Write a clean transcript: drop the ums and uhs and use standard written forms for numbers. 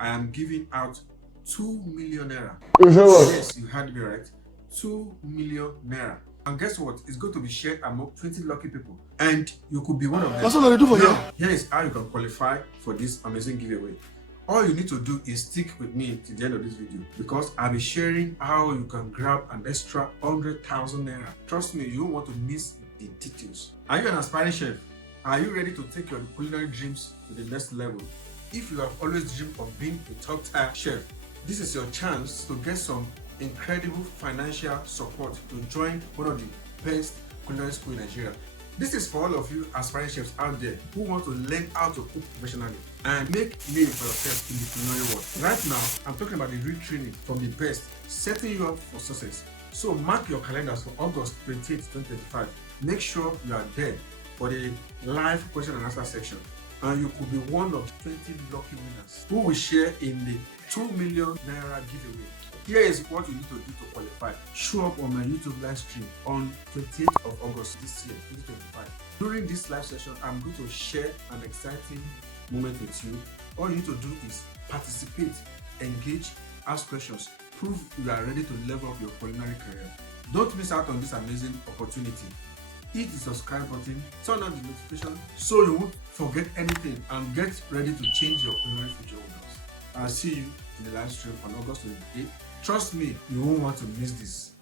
I am giving out 2 million naira. Yes. Yes, you heard me right. 2 million naira. And guess what? It's going to be shared among 20 lucky people. And you could be one of them. That's what I do for you. Now, here is how you can qualify for this amazing giveaway. All you need to do is stick with me to the end of this video, because I'll be sharing how you can grab an extra 100,000 naira. Trust me, you won't want to miss the details. Are you an aspiring chef? Are you ready to take your culinary dreams to the next level? If you have always dreamed of being a top-tier chef, this is your chance to get some incredible financial support to join one of the best culinary schools in Nigeria. This is for all of you aspiring chefs out there who want to learn how to cook professionally and make name for yourself in the culinary world. Right now, I'm talking about the real training from the best, setting you up for success. So mark your calendars for August 28, 2025. Make sure you are there for the live question and answer section. And you could be one of 20 lucky winners who will share in the 2 million naira giveaway. Here is what you need to do to qualify. Show up on my YouTube live stream on 28th of August this year, 2025. During this live session, I'm going to share an exciting moment with you. All you need to do is participate, engage, ask questions, prove you are ready to level up your culinary career. Don't miss out on this amazing opportunity. Hit the subscribe button, turn on the notification so you won't forget anything, and get ready to change your culinary future with us. I'll see you in the live stream on August 28th. Trust me, you won't want to miss this.